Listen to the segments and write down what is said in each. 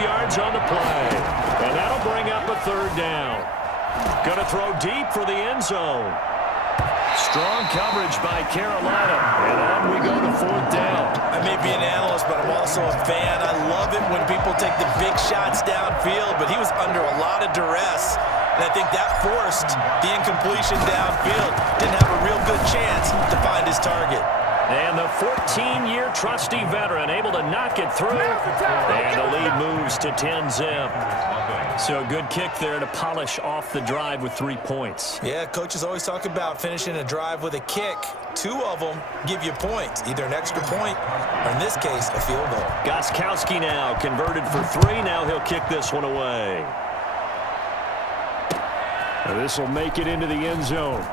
yards on the play. And that'll bring up a third down. Going to throw deep for the end zone. Strong coverage by Carolina. And on we go to fourth down. I may be an analyst, but I'm also a fan. I love it when people take the big shots downfield, but he was under a lot of duress. And I think that forced the incompletion downfield. Didn't have a real good chance to find his target. And the 14-year trusty veteran able to knock it through. And the lead moves to 10-zip. So a good kick there to polish off the drive with 3 points. Yeah, coaches always talk about finishing a drive with a kick. 2 of them give you points, either an extra point or, in this case, a field goal. Gostkowski now converted for 3. Now he'll kick this one away. This will make it into the end zone.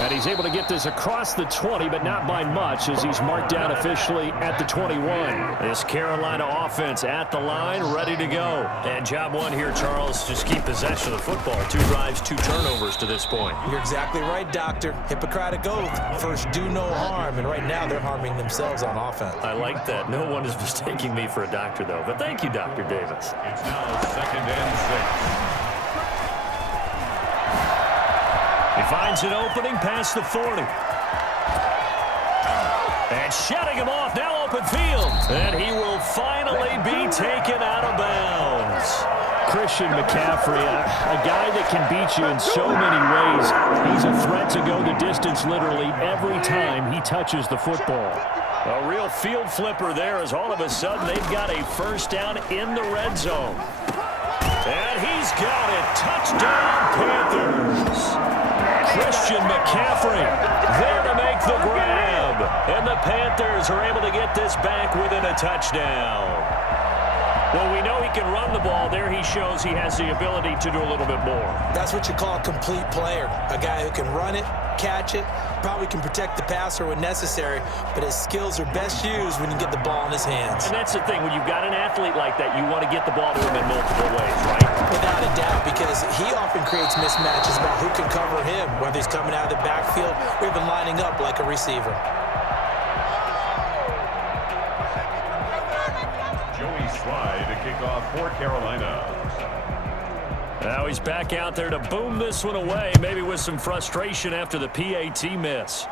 And he's able to get this across the 20, but not by much, as he's marked down officially at the 21. This Carolina offense at the line, ready to go. And job one here, Charles, just keep possession of the football. 2 drives, 2 turnovers to this point. You're exactly right, Doctor. Hippocratic oath. First, do no harm. And right now, they're harming themselves on offense. I like that. No one is mistaking me for a doctor, though. But thank you, Dr. Davis. It's now 2nd and 6. He finds an opening past the 40. And shutting him off, now open field. And he will finally be taken out of bounds. Christian McCaffrey, a guy that can beat you in so many ways. He's a threat to go the distance literally every time he touches the football. A real field flipper there, as all of a sudden they've got a first down in the red zone. And he's got it. Touchdown, Panthers. Christian McCaffrey there to make the grab. And the Panthers are able to get this back within a touchdown. Well, we know he can run the ball. There he shows he has the ability to do a little bit more. That's what you call a complete player. A guy who can run it, catch it, probably can protect the passer when necessary, but his skills are best used when you get the ball in his hands. And that's the thing. When you've got an athlete like that, you want to get the ball to him in multiple ways, right? Without a doubt, because he often creates mismatches about who can cover him, whether he's coming out of the backfield or even lining up like a receiver. To kick off for Carolina. Now he's back out there to boom this one away, maybe with some frustration after the PAT miss.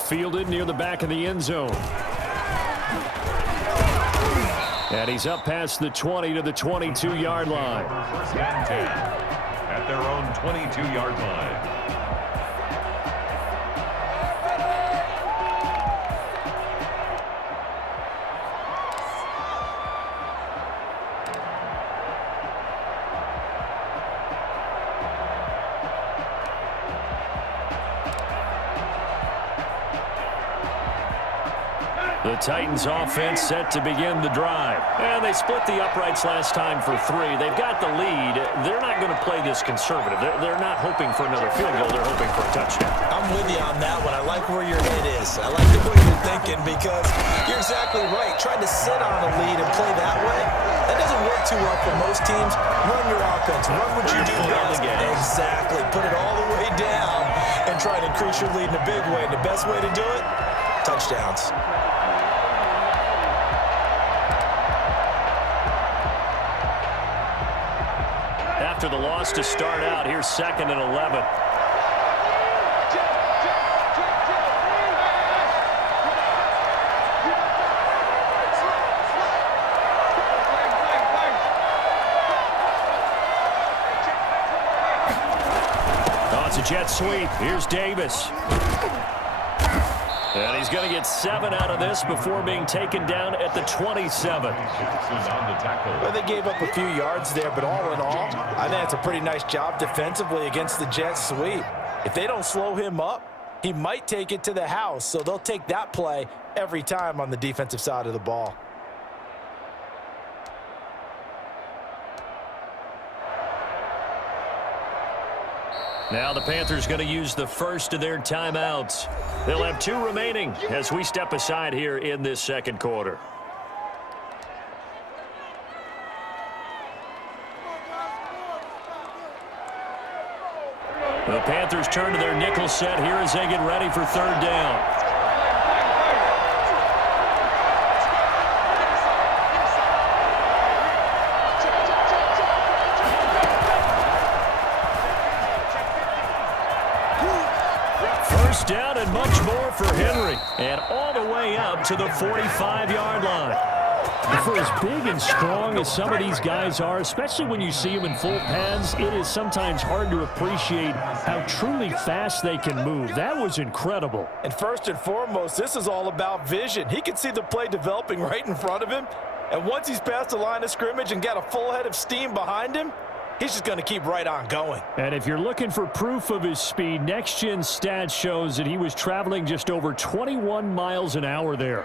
Fielded near the back of the end zone. And he's up past the 20 to the 22-yard line. 1st and 10 at their own 22-yard line. The Titans offense set to begin the drive. And they split the uprights last time for 3. They've got the lead. They're not going to play this conservative. They're not hoping for another field goal. They're hoping for a touchdown. I'm with you on that one. I like where your head is. I like the way you're thinking because you're exactly right. Trying to sit on a lead and play that way, that doesn't work too well for most teams. Run your offense. Run what you do best. Exactly. Put it all the way down and try to increase your lead in a big way. And the best way to do it, touchdowns. After the loss to start out, here's 2nd and 11. Oh, it's a jet sweep. Here's Davis. And he's going to get 7 out of this before being taken down at the 27. Well, they gave up a few yards there, but all in all, I think it's a pretty nice job defensively against the jet sweep. If they don't slow him up, he might take it to the house, so they'll take that play every time on the defensive side of the ball. Now the Panthers going to use the first of their timeouts. They'll have 2 remaining as we step aside here in this second quarter. The Panthers turn to their nickel set here as they get ready for 3rd down. much more for Henry. And all the way up to the 45-yard line. For as big and strong as some of these guys are, especially when you see them in full pads, it is sometimes hard to appreciate how truly fast they can move. That was incredible. And first and foremost, this is all about vision. He can see the play developing right in front of him. And once he's past the line of scrimmage and got a full head of steam behind him, he's just going to keep right on going. And if you're looking for proof of his speed, Next Gen Stats shows that he was traveling just over 21 miles an hour there.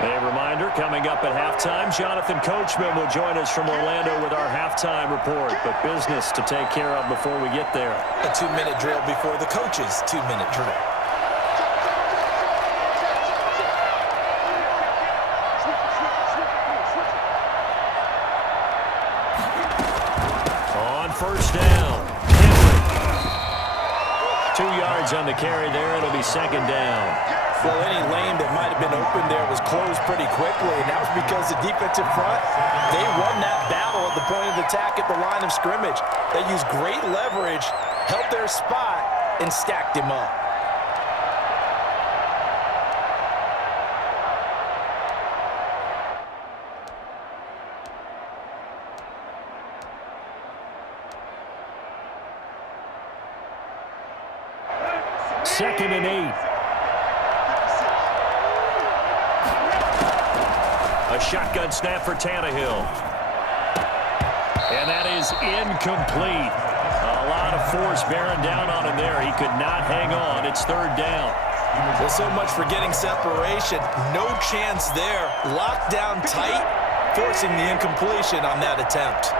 A reminder, coming up at halftime, Jonathan Coachman will join us from Orlando with our halftime report. But business to take care of before we get there. A 2-minute drill before the coach's 2-minute drill. On first down, Henry. 2 yards on the carry there. It'll be second down. Well, any lane that might have been open there was closed pretty quickly, and that was because the defensive front, they won that battle at the point of attack at the line of scrimmage. They used great leverage, held their spot, and stacked him up. Second and 8. A shotgun snap for Tannehill. And that is incomplete. A lot of force bearing down on him there. He could not hang on. It's third down. Well, so much for getting separation. No chance there. Locked down tight, forcing the incompletion on that attempt.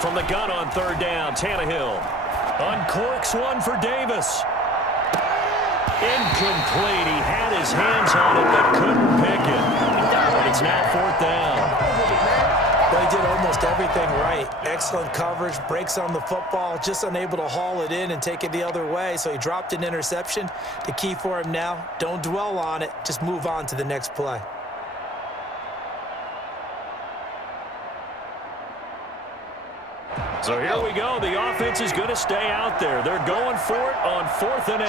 From the gun on third down, Tannehill uncorks one for Davis. Incomplete. He had his hands on it but couldn't pick it. And it's now fourth down. Well, he did almost everything right. Excellent coverage, breaks on the football, just unable to haul it in and take it the other way. So he dropped an interception. The key for him now, don't dwell on it. Just move on to the next play. So here we go. The offense is going to stay out there. They're going for it on 4th and 8.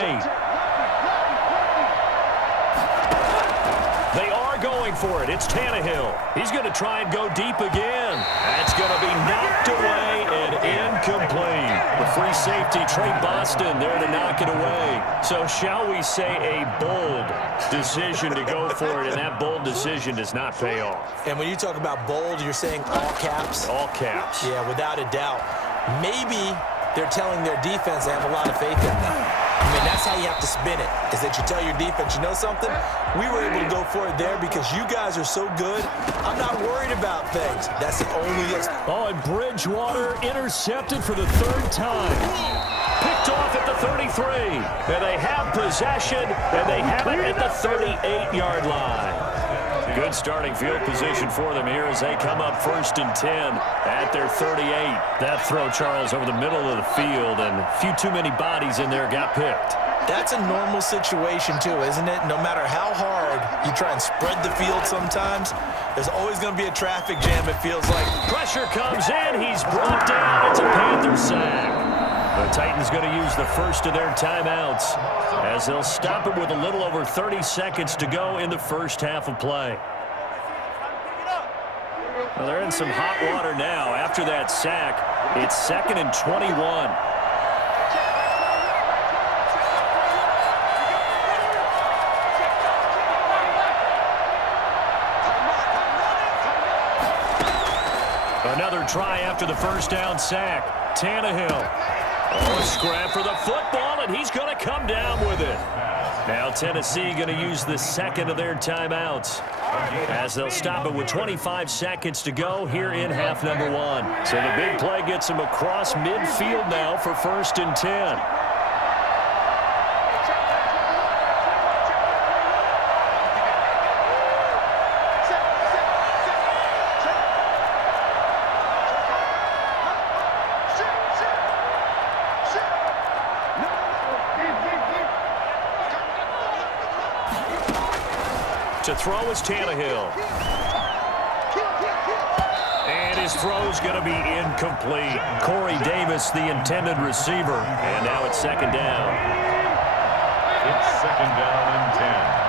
They are going for it. It's Tannehill. He's going to try and go deep again. That's going to be knocked away and incomplete. The free safety, Trey Boston, there to knock it away. So shall we say a bold decision to go for it, and that bold decision does not pay off. And when you talk about bold, you're saying all caps? All caps. Yeah, without a doubt. Maybe they're telling their defense they have a lot of faith in them. I mean, that's how you have to spin it, is that you tell your defense, you know something? We were able to go for it there because you guys are so good. I'm not worried about things. That's the only... Oh, and Bridgewater intercepted for the third time. Picked off at the 33. And they have possession, and they have it at the 38-yard line. Good starting field position for them here as they come up 1st and 10 at their 38. That throw, Charles, over the middle of the field, and a few too many bodies in there got picked. That's a normal situation, too, isn't it? No matter how hard you try and spread the field sometimes, there's always going to be a traffic jam, it feels like. Pressure comes in. He's brought down. It's a Panther sack. The Titans going to use the first of their timeouts as they'll stop it with a little over 30 seconds to go in the first half of play. Well, they're in some hot water now. After that sack, it's 2nd and 21. Another try after the first down sack. Tannehill. Oh, scrap for the football, and he's going to come down with it. Now Tennessee going to use the second of their timeouts as they'll stop it with 25 seconds to go here in half number 1. So the big play gets them across midfield now for 1st and 10. To throw is Tannehill. And his throw's going to be incomplete. Corey Davis, the intended receiver. And now it's second down. It's second down and 10.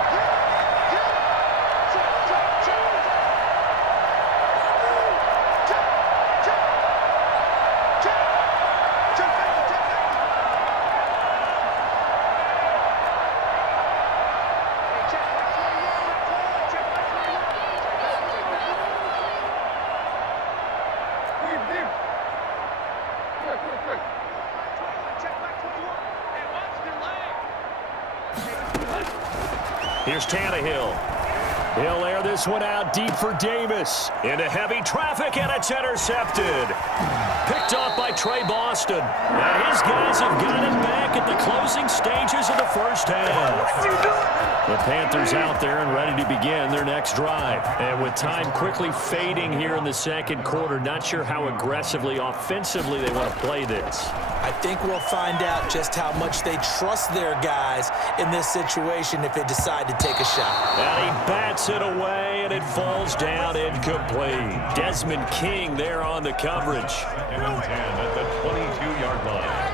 Here's Tannehill. He'll air this one out deep for Davis. Into heavy traffic, and it's intercepted. Picked off by Trey Boston. And his guys have got it back at the closing stages of the first half. The Panthers out there and ready to begin their next drive. And with time quickly fading here in the second quarter, not sure how aggressively, offensively they want to play this. I think we'll find out just how much they trust their guys in this situation if they decide to take a shot. And he bats it away, and it falls down incomplete. Desmond King there on the coverage. Second and 10 at the 22-yard line.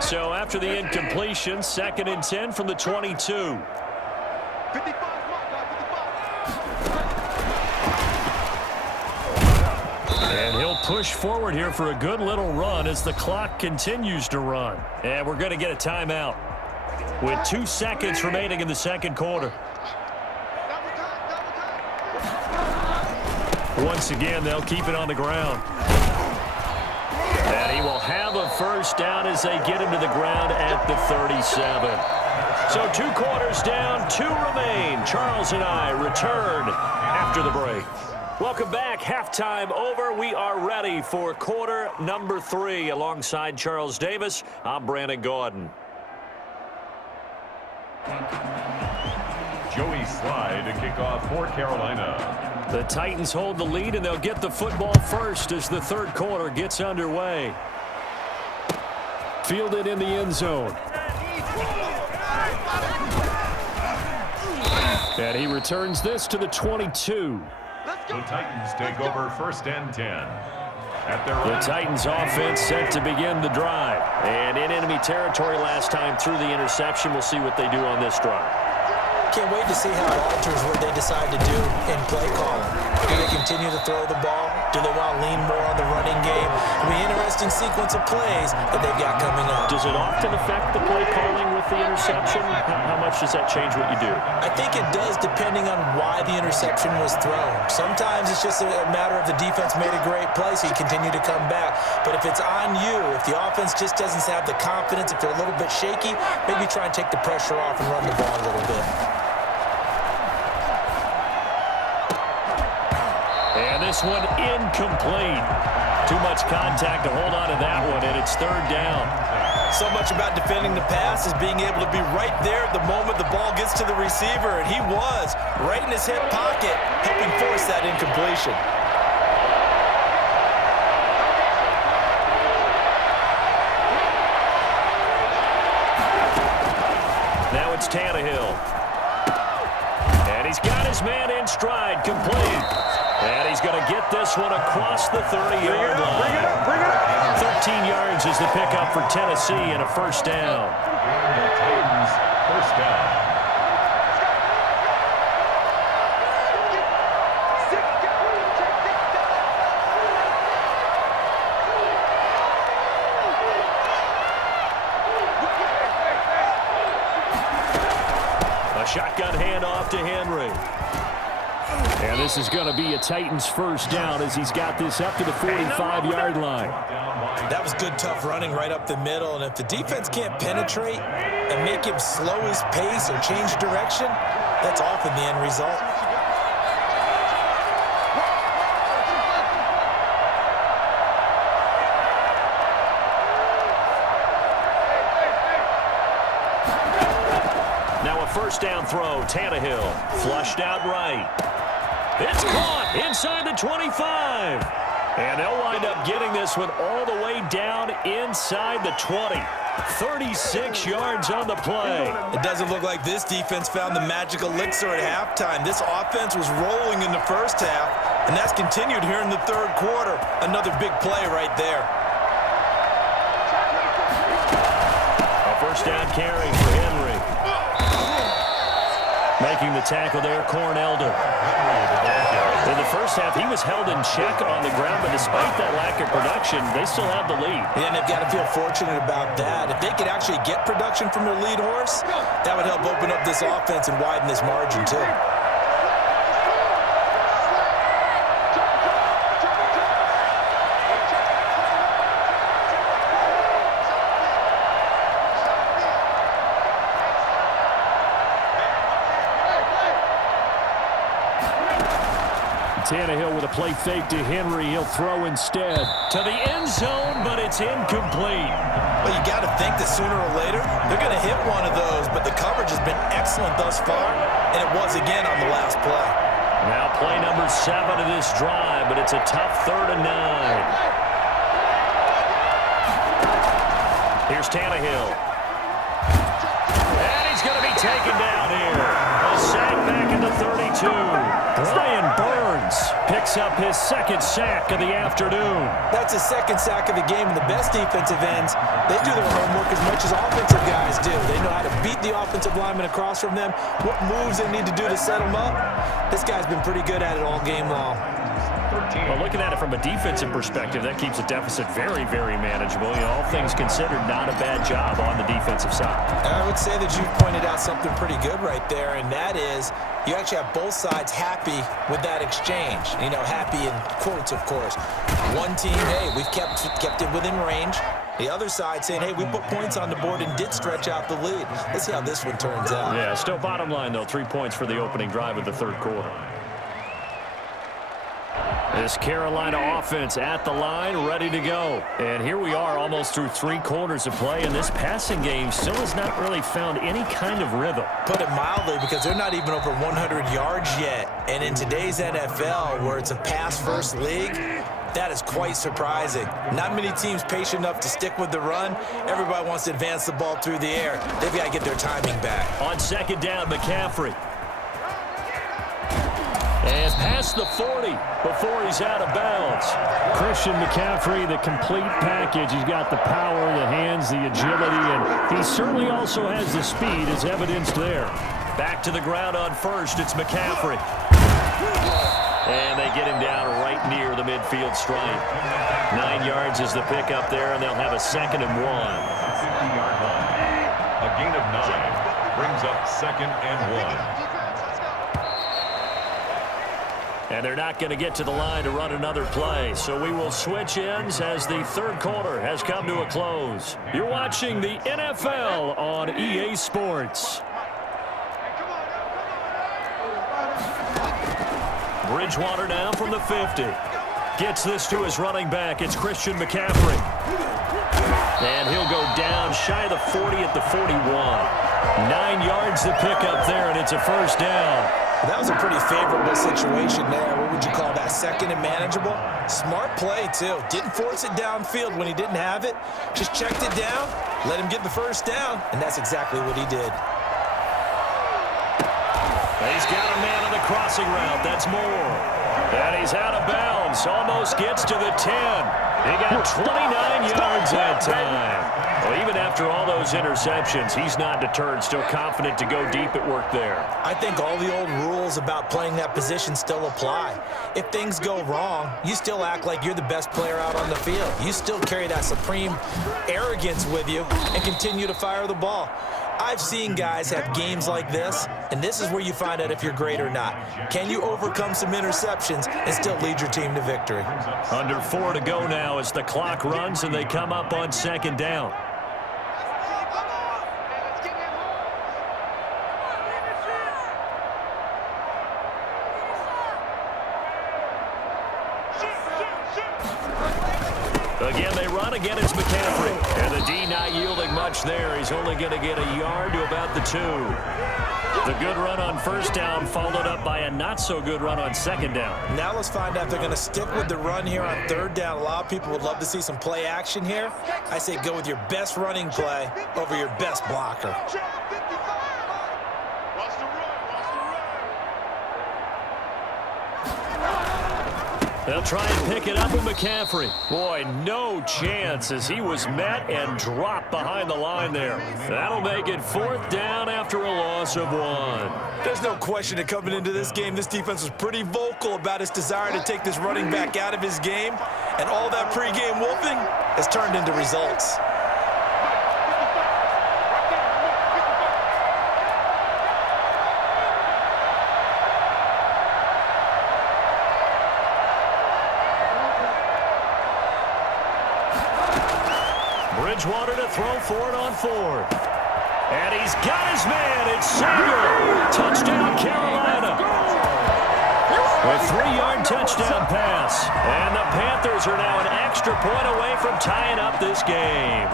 So after the incompletion, second and 10 from the 22. And he'll push forward here for a good little run as the clock continues to run. And we're going to get a timeout with 2 seconds remaining in the second quarter. Once again, they'll keep it on the ground. And he will have a first down as they get him to the ground at the 37. So 2 quarters down, 2 remain. Charles and I return after the break. Welcome back. Halftime over. We are ready for quarter number 3. Alongside Charles Davis, I'm Brandon Gaudin. Joey Slye to kick off for Carolina. The Titans hold the lead, and they'll get the football first as the third quarter gets underway. Fielded in the end zone. And he returns this to the 22. The Titans take over first and 10. The Titans offense set to begin the drive. And in enemy territory last time through the interception. We'll see what they do on this drive. Can't wait to see how it alters what they decide to do in play calling. Do they continue to throw the ball? Do they want to lean more on the running game? It'll be an interesting sequence of plays that they've got coming up. Does it often affect the play calling with the interception? How much does that change what you do? I think it does, depending on why the interception was thrown. Sometimes it's just a matter of the defense made a great play, so you continue to come back. But if it's on you, if the offense just doesn't have the confidence, if they're a little bit shaky, maybe try and take the pressure off and run the ball a little bit. And this one incomplete. Too much contact to hold on to that one, and it's third down. So much about defending the pass is being able to be right there at the moment the ball gets to the receiver, and he was right in his hip pocket, helping force that incompletion. Now it's Tannehill. And he's got his man in stride, complete. And he's going to get this one across the 30-yard line. Bring it up. 13 yards is the pickup for Tennessee and a first down. The Titans first down. A shotgun handoff to Henry. And this is going to be a Titans first down as he's got this up to the 45-yard line. That was good, tough running right up the middle. And if the defense can't penetrate and make him slow his pace or change direction, that's often the end result. Now a first down throw, Tannehill, flushed out right. It's caught inside the 25. And they'll wind up getting this one all the way down inside the 20. 36 yards on the play. It doesn't look like this defense found the magical elixir at halftime. This offense was rolling in the first half, and that's continued here in the third quarter. Another big play right there. A first down carry for Henry. Making the tackle there, Cornelder. In the first half, he was held in check on the ground, but despite that lack of production, they still have the lead. Yeah, and they've got to feel fortunate about that. If they could actually get production from their lead horse, that would help open up this offense and widen this margin too. Tannehill with a play fake to Henry. He'll throw instead to the end zone, but it's incomplete. Well, you got to think that sooner or later, they're going to hit one of those, but the coverage has been excellent thus far, and it was again on the last play. Now play number 7 of this drive, but it's a tough 3rd and 9. Here's Tannehill. And he's going to be taken down here. A sack back in the 32. Brian Burns picks up his 2nd sack of the afternoon. That's his 2nd sack of the game, and the best defensive ends, they do their homework as much as offensive guys do. They know how to beat the offensive lineman across from them, what moves they need to do to set them up. This guy's been pretty good at it all game long. Well, looking at it from a defensive perspective, that keeps a deficit very, very manageable. You know, all things considered, not a bad job on the defensive side. I would say that you've pointed out something pretty good right there, and that is you actually have both sides happy with that exchange. You know, happy in quotes, of course. One team, hey, we've kept it within range. The other side saying, hey, we put points on the board and did stretch out the lead. Let's see how this one turns out. Yeah, still bottom line, though, 3 points for the opening drive of the 3rd quarter. This Carolina offense at the line, ready to go. And here we are almost through 3 quarters of play, and this passing game still has not really found any kind of rhythm. Put it mildly, because they're not even over 100 yards yet. And in today's NFL, where it's a pass-first league, that is quite surprising. Not many teams patient enough to stick with the run. Everybody wants to advance the ball through the air. They've got to get their timing back. On 2nd down, McCaffrey. And past the 40 before he's out of bounds. Christian McCaffrey, the complete package. He's got the power, the hands, the agility, and he certainly also has the speed as evidenced there. Back to the ground on 1st, it's McCaffrey. And they get him down right near the midfield stripe. 9 yards is the pickup there, and they'll have a 2nd and 1. 50-yard line. A gain of 9 brings up 2nd and 1. And they're not going to get to the line to run another play. So we will switch ends as the 3rd quarter has come to a close. You're watching the NFL on EA Sports. Bridgewater now from the 50. Gets this to his running back. It's Christian McCaffrey. And he'll go down shy of the 40 at the 41. 9 yards the pickup there, and it's a 1st down. That was a pretty favorable situation there. What would you call that? 2nd and manageable? Smart play, too. Didn't force it downfield when he didn't have it. Just checked it down, let him get the 1st down, and that's exactly what he did. He's got a man on the crossing route. That's Moore. And he's out of bounds. Almost gets to the 10. He got 29 yards that time. Well, even after all those interceptions, he's not deterred, still confident to go deep at work there. I think all the old rules about playing that position still apply. If things go wrong, you still act like you're the best player out on the field. You still carry that supreme arrogance with you and continue to fire the ball. I've seen guys have games like this, and this is where you find out if you're great or not. Can you overcome some interceptions and still lead your team to victory? Under 4 to go now as the clock runs and they come up on 2nd down. The Again, they run. Again, it's McCaffrey. And the D not yielding much there. He's only going to get a yard to about the 2. The good run on first down followed up by a not-so-good run on second down. Now let's find out if they're going to stick with the run here on third down. A lot of people would love to see some play action here. I say go with your best running play over your best blocker. They'll try and pick it up with McCaffrey. Boy, no chance as he was met and dropped behind the line there. That'll make it fourth down after a loss of 1. There's no question that coming into this game, this defense was pretty vocal about its desire to take this running back out of his game. And all that pregame wolfing has turned into results. Bridgewater to throw for it on 4th. And he's got his man. It's Samuel. Touchdown, Carolina. A 3-yard touchdown pass. And the Panthers are now an extra point away from tying up this game.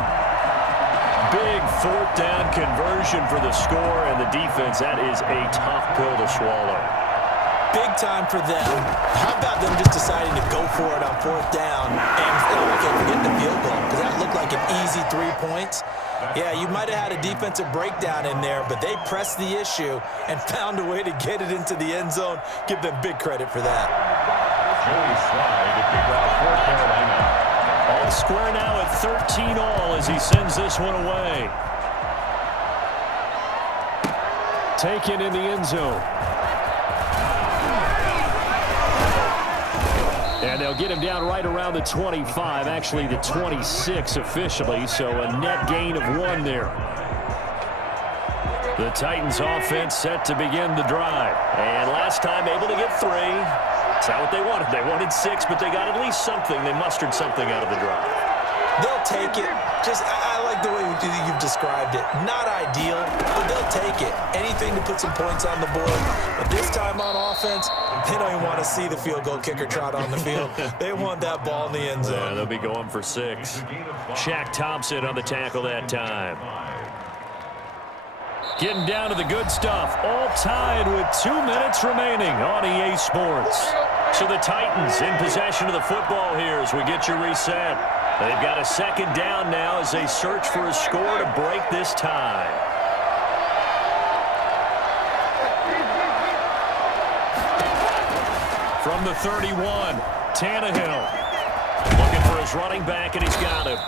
Big fourth down conversion for the score, and the defense, that is a tough pill to swallow. Big time for them. How about them just deciding to go for it on fourth down and forget the field goal, because that looked like an easy 3 points. Yeah, you might have had a defensive breakdown in there, but they pressed the issue and found a way to get it into the end zone. Give them big credit for that. Joey Slye to kick off for Carolina. All square now at 13 all as he sends this one away. Taken in the end zone. And they'll get him down right around the 25, actually the 26 officially, so a net gain of 1 there. The Titans offense set to begin the drive. And last time able to get 3. That's not what they wanted. They wanted 6, but they got at least something. They mustered something out of the drive. They'll take it. I like the way you've described it. Not ideal, but they'll take it. Anything to put some points on the board. But this time on offense, they don't even want to see the field goal kicker trot on the field. They want that ball in the end zone. Yeah, they'll be going for 6. Shaq Thompson on the tackle that time. Getting down to the good stuff. All tied with 2 minutes remaining on EA Sports. So the Titans in possession of the football here as we get you reset. They've got a second down now as they search for a score to break this tie. From the 31, Tannehill looking for his running back, and he's got him.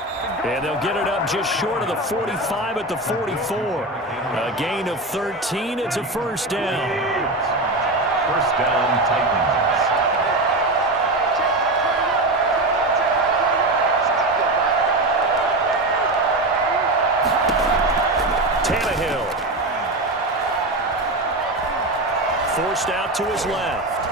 And they'll get it up just short of the 45 at the 44. A gain of 13. It's a first down. First down, Titans. Tannehill. Forced out to his left.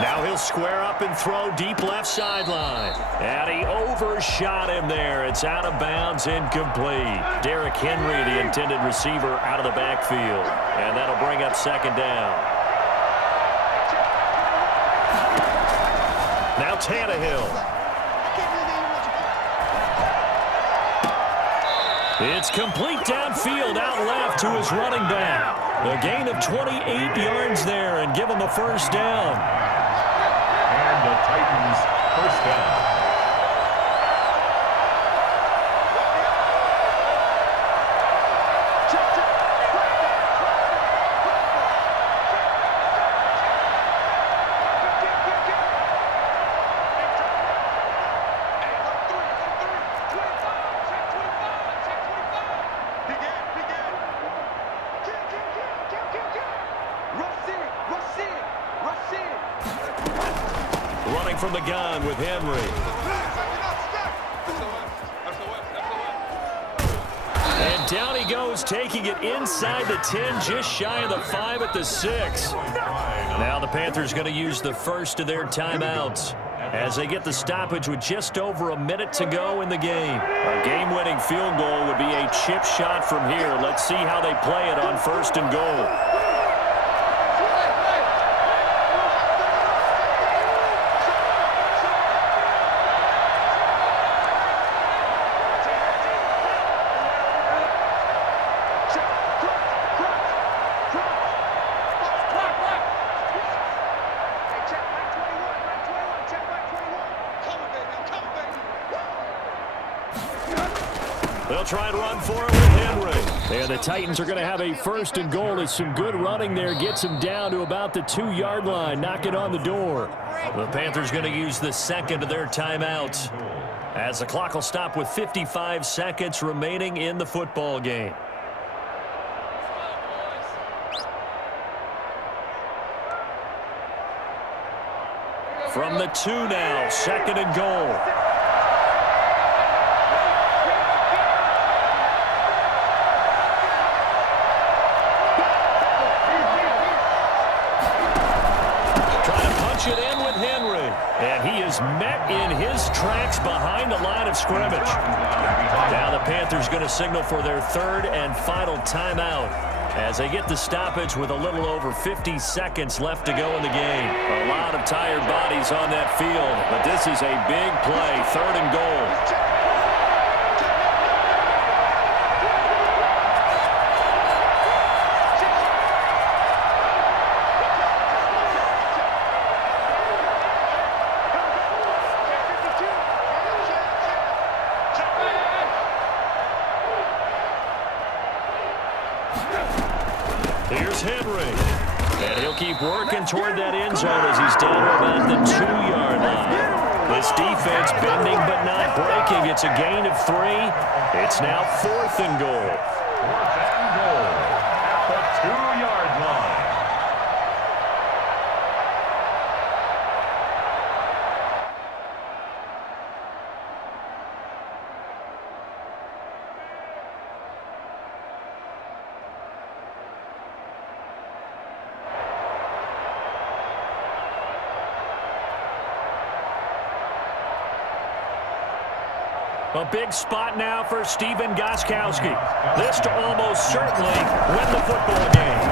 Now he'll square up and throw deep left sideline. And he overshot him there. It's out of bounds, incomplete. Derrick Henry, the intended receiver, out of the backfield. And that'll bring up second down. Now Tannehill. It's complete downfield out left to his running back. A gain of 28 yards there and give him a first down. And the Titans first down. From the gun with Henry. And down he goes, taking it inside the 10, just shy of the 5 at the 6. Now the Panthers going to use the first of their timeouts as they get the stoppage with just over a minute to go in the game. A game-winning field goal would be a chip shot from here. Let's see how they play it on first and goal. They'll try and run for it with Henry. And the Titans are going to have a first and goal as some good running there gets them down to about the 2-yard line. Knock it on the door. The Panthers going to use the second of their timeouts as the clock will stop with 55 seconds remaining in the football game. From the 2 now, second and goal. It in with Henry, and he is met in his tracks behind the line of scrimmage. Now the Panthers going to signal for their third and final timeout as they get the stoppage with a little over 50 seconds left to go in the game. A lot of tired bodies on that field, but this is a big play, third and goal. Here's Henry, and he'll keep working toward that end zone as he's down to about the 2-yard line. This defense bending but not breaking. It's a gain of 3. It's now fourth and goal. Fourth and goal at the 2-yard line. A big spot now for Stephen Gostkowski. This to almost certainly win the football game.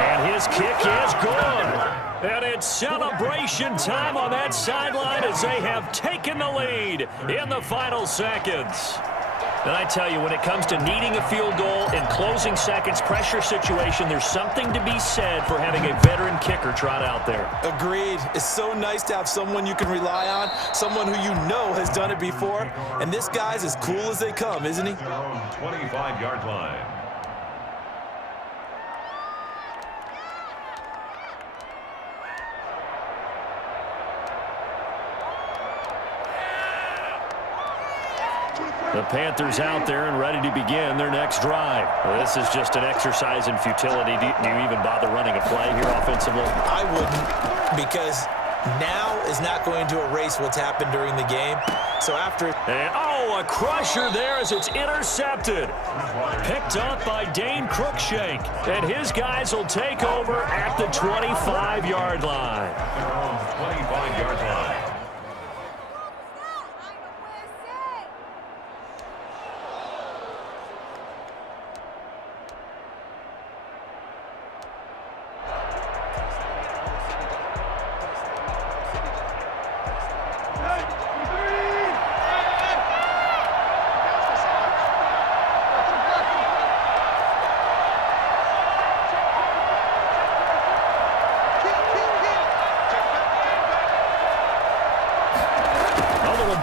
And his kick is good. And it's celebration time on that sideline as they have taken the lead in the final seconds. And I tell you, when it comes to needing a field goal in closing seconds, pressure situation, there's something to be said for having a veteran kicker trot out there. Agreed. It's so nice to have someone you can rely on, someone who you know has done it before. And this guy's as cool as they come, isn't he? 25-yard line. The Panthers out there and ready to begin their next drive. This is just an exercise in futility. Do you even bother running a play here offensively? I wouldn't, because now is not going to erase what's happened during the game. So after it... And, a crusher there as it's intercepted. Picked up by Dane Cruikshank. And his guys will take over at the 25-yard line. 25-yard line.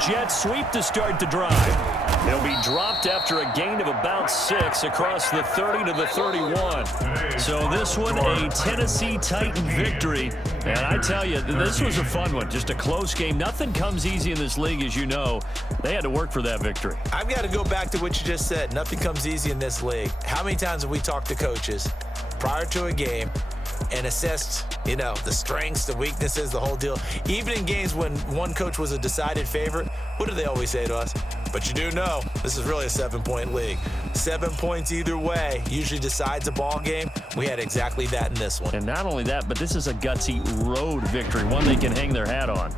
Jet sweep to start the drive. They'll be dropped after a gain of about 6 across the 30 to the 31. So this one, a Tennessee Titan victory. And I tell you, this was a fun one. Just a close game. Nothing comes easy in this league, as you know. They had to work for that victory. I've got to go back to what you just said. Nothing comes easy in this league. How many times have we talked to coaches prior to a game and assessed, the strengths, the weaknesses, the whole deal? Even in games when one coach was a decided favorite, what do they always say to us? But you do know, this is really a 7-point league. 7 points either way usually decides a ball game. We had exactly that in this one. And not only that, but this is a gutsy road victory, one they can hang their hat on.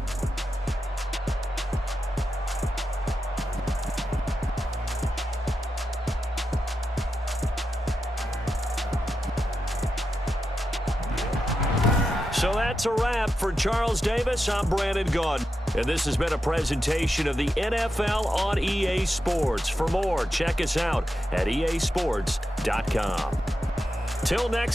So that's a wrap for Charles Davis. I'm Brandon Gaudin. And this has been a presentation of the NFL on EA Sports. For more, check us out at easports.com. Till next